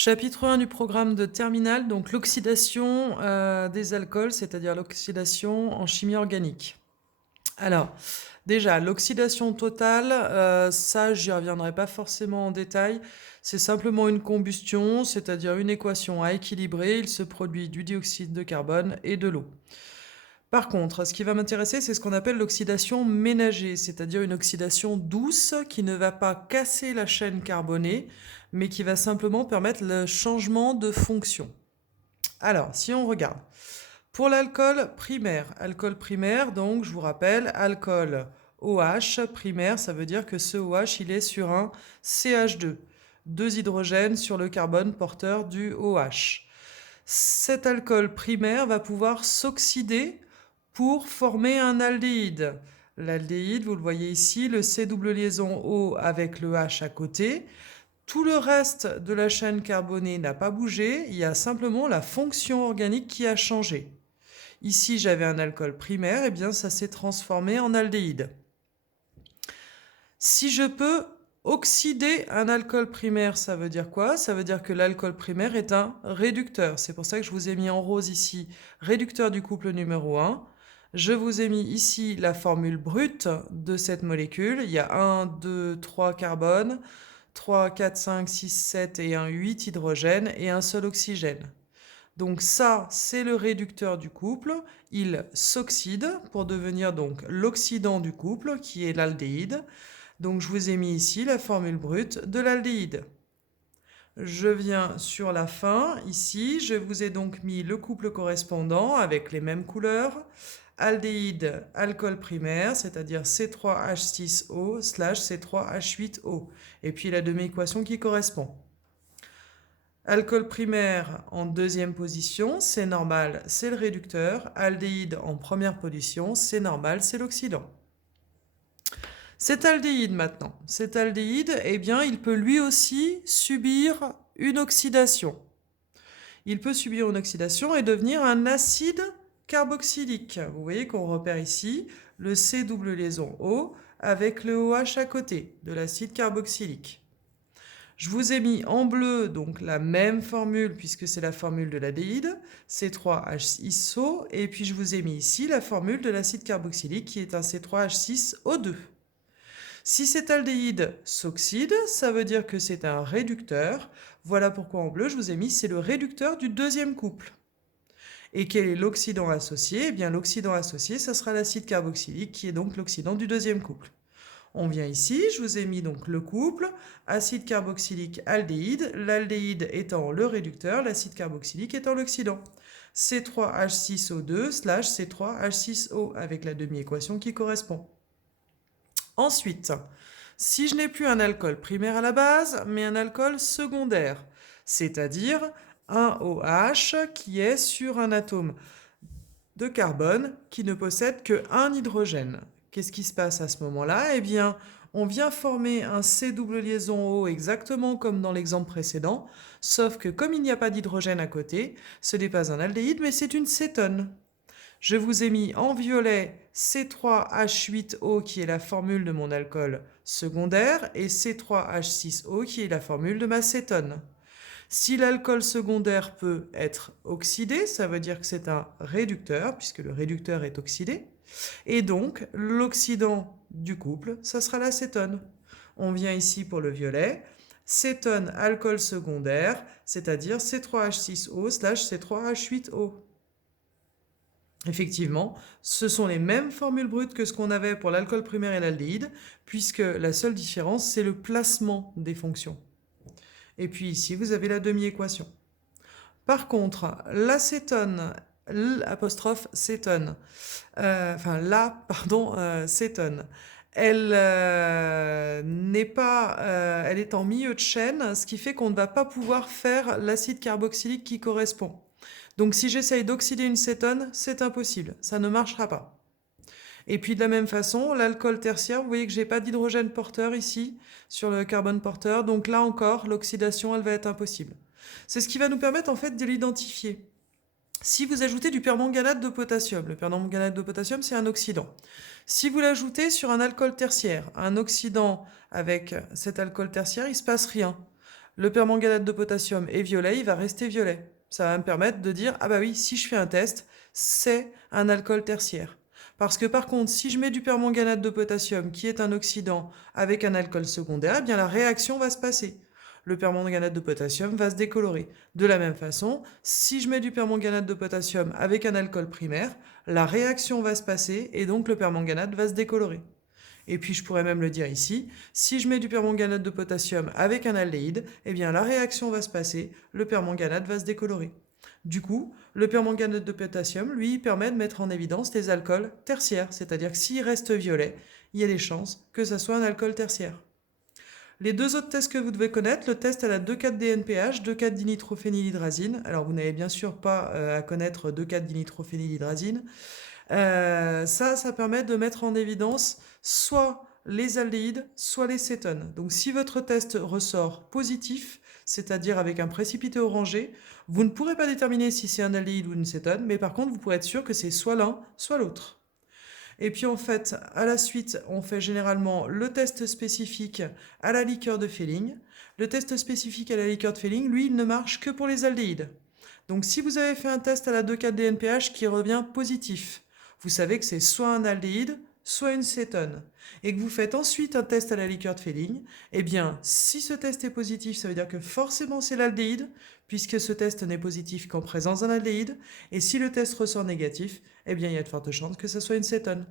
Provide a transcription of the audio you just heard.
Chapitre 1 du programme de terminale, donc l'oxydation des alcools, c'est-à-dire l'oxydation en chimie organique. Alors, déjà, l'oxydation totale, ça, j'y reviendrai pas forcément en détail. C'est simplement une combustion, c'est-à-dire une équation à équilibrer. Il se produit du dioxyde de carbone et de l'eau. Par contre, ce qui va m'intéresser, c'est ce qu'on appelle l'oxydation ménagée, c'est-à-dire une oxydation douce qui ne va pas casser la chaîne carbonée, mais qui va simplement permettre le changement de fonction. Alors, si on regarde, pour alcool primaire, donc je vous rappelle, alcool OH primaire, ça veut dire que ce OH, il est sur un CH2, deux hydrogènes sur le carbone porteur du OH. Cet alcool primaire va pouvoir s'oxyder pour former un aldéhyde. L'aldéhyde, vous le voyez ici, le C double liaison O avec le H à côté. Tout le reste de la chaîne carbonée n'a pas bougé, il y a simplement la fonction organique qui a changé. Ici, j'avais un alcool primaire, et bien ça s'est transformé en aldéhyde. Si je peux oxyder un alcool primaire, ça veut dire quoi? Ça veut dire que l'alcool primaire est un réducteur. C'est pour ça que je vous ai mis en rose ici, réducteur du couple numéro 1. Je vous ai mis ici la formule brute de cette molécule. Il y a 1, 2, 3 carbones, 3, 4, 5, 6, 7 et un 8 hydrogène et un seul oxygène. Donc ça, c'est le réducteur du couple. Il s'oxyde pour devenir donc l'oxydant du couple, qui est l'aldéhyde. Donc je vous ai mis ici la formule brute de l'aldéhyde. Je viens sur la fin, ici, je vous ai donc mis le couple correspondant avec les mêmes couleurs. Aldéhyde, alcool primaire, c'est-à-dire C3H6O C3H8O. Et puis la demi-équation qui correspond. Alcool primaire en deuxième position, c'est normal, c'est le réducteur. Aldéhyde en première position, c'est normal, c'est l'oxydant. Cet aldéhyde maintenant, cet aldéhyde, eh bien, il peut lui aussi subir une oxydation. Il peut subir une oxydation et devenir un acide carboxylique. Vous voyez qu'on repère ici le C double liaison O avec le OH à côté de l'acide carboxylique. Je vous ai mis en bleu donc la même formule puisque c'est la formule de l'aldéhyde, C3H6O, et puis je vous ai mis ici la formule de l'acide carboxylique qui est un C3H6O2. Si cet aldéhyde s'oxyde, ça veut dire que c'est un réducteur. Voilà pourquoi en bleu, je vous ai mis, c'est le réducteur du deuxième couple. Et quel est l'oxydant associé? Eh bien, l'oxydant associé, ça sera l'acide carboxylique, qui est donc l'oxydant du deuxième couple. On vient ici, je vous ai mis donc le couple, acide carboxylique aldéhyde, l'aldéhyde étant le réducteur, l'acide carboxylique étant l'oxydant. C3H6O2 C3H6O avec la demi-équation qui correspond. Ensuite, si je n'ai plus un alcool primaire à la base, mais un alcool secondaire, c'est-à-dire un OH qui est sur un atome de carbone qui ne possède qu'un hydrogène. Qu'est-ce qui se passe à ce moment-là? Eh bien, on vient former un C double liaison O exactement comme dans l'exemple précédent, sauf que comme il n'y a pas d'hydrogène à côté, ce n'est pas un aldéhyde, mais c'est une cétone. Je vous ai mis en violet C3H8O qui est la formule de mon alcool secondaire et C3H6O qui est la formule de ma cétone. Si l'alcool secondaire peut être oxydé, ça veut dire que c'est un réducteur puisque le réducteur est oxydé. Et donc l'oxydant du couple, ça sera l'acétone. On vient ici pour le violet. Cétone, alcool secondaire, c'est-à-dire C3H6O C3H8O. Effectivement, ce sont les mêmes formules brutes que ce qu'on avait pour l'alcool primaire et l'aldéhyde, puisque la seule différence, c'est le placement des fonctions. Et puis ici, vous avez la demi-équation. Par contre, l'acétone, l'apostrophe cétone, cétone, elle n'est pas, elle est en milieu de chaîne, ce qui fait qu'on ne va pas pouvoir faire l'acide carboxylique qui correspond. Donc si j'essaye d'oxyder une cétone, c'est impossible, ça ne marchera pas. Et puis de la même façon, l'alcool tertiaire, vous voyez que j'ai pas d'hydrogène porteur ici, sur le carbone porteur, donc là encore, l'oxydation, elle va être impossible. C'est ce qui va nous permettre en fait de l'identifier. Si vous ajoutez du permanganate de potassium, le permanganate de potassium, c'est un oxydant. Si vous l'ajoutez sur un alcool tertiaire, un oxydant avec cet alcool tertiaire, il ne se passe rien. le permanganate de potassium est violet, il va rester violet. Ça va me permettre de dire, ah bah oui, si je fais un test, c'est un alcool tertiaire. Parce que par contre, si je mets du permanganate de potassium, qui est un oxydant, avec un alcool secondaire, eh bien la réaction va se passer. Le permanganate de potassium va se décolorer. De la même façon, si je mets du permanganate de potassium avec un alcool primaire, la réaction va se passer et donc le permanganate va se décolorer. Et puis je pourrais même le dire ici, si je mets du permanganate de potassium avec un aldéhyde, eh bien la réaction va se passer, le permanganate va se décolorer. Du coup, le permanganate de potassium, lui, permet de mettre en évidence les alcools tertiaires, c'est-à-dire que s'il reste violet, il y a des chances que ça soit un alcool tertiaire. Les deux autres tests que vous devez connaître, le test à la 2,4-DNPH, 2,4-dinitrophénylhydrazine. Alors vous n'avez bien sûr pas à connaître 2,4-dinitrophénylhydrazine. Ça permet de mettre en évidence soit les aldéhydes, soit les cétones. Donc si votre test ressort positif, c'est-à-dire avec un précipité orangé, vous ne pourrez pas déterminer si c'est un aldéhyde ou une cétone, mais par contre vous pourrez être sûr que c'est soit l'un, soit l'autre. Et puis en fait, à la suite, on fait généralement le test spécifique à la liqueur de Fehling. Le test spécifique à la liqueur de Fehling, lui, il ne marche que pour les aldéhydes. Donc si vous avez fait un test à la 2,4-DNPH qui revient positif, vous savez que c'est soit un aldéhyde, soit une cétone, et que vous faites ensuite un test à la liqueur de Fehling, eh bien, si ce test est positif, ça veut dire que forcément c'est l'aldéhyde, puisque ce test n'est positif qu'en présence d'un aldéhyde, et si le test ressort négatif, eh bien, il y a de fortes chances que ce soit une cétone.